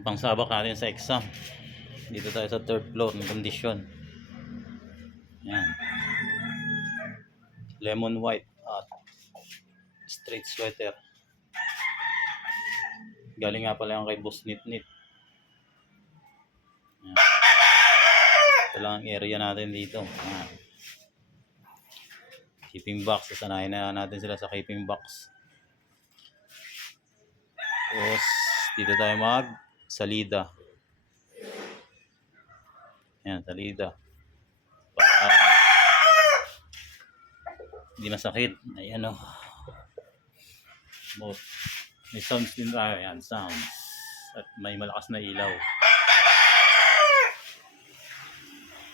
Yung pangsabak natin sa exam. Dito tayo sa third floor ng kondisyon. Yan. Lemon white at straight sweater. Galing nga pala yung kay Boss Nitnit. Yan. Ito lang ang area natin dito. Yan. Keeping box. Sasanayin na natin sila sa keeping box. Tapos dito tayo mag salida. Yan, salida. Para hindi masakit. Ayan o. May sounds din tayo. Yan, sounds. At may malakas na ilaw.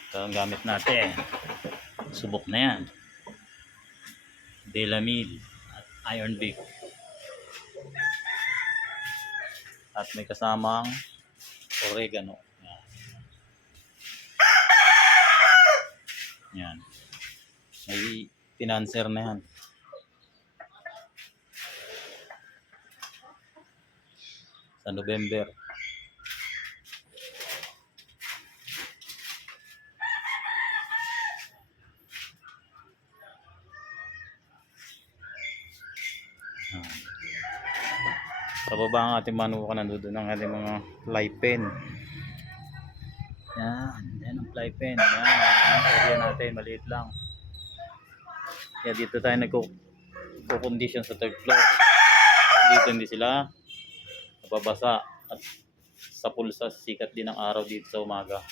Ito ang gamit natin. Subok na yan. Delamil at Iron Big. At may kasamang oregano. Yan. Yan. May pinanser na yan. Sa November. Sa baba ang ating manukan, nandun ang ating mga fly pen. Yan, yan ang fly pen. Yan, ang area natin, maliit lang. Kaya dito tayo nagko-condition sa third floor. Dito hindi sila nababasa at sa pulsa, sikat din ang araw dito sa umaga.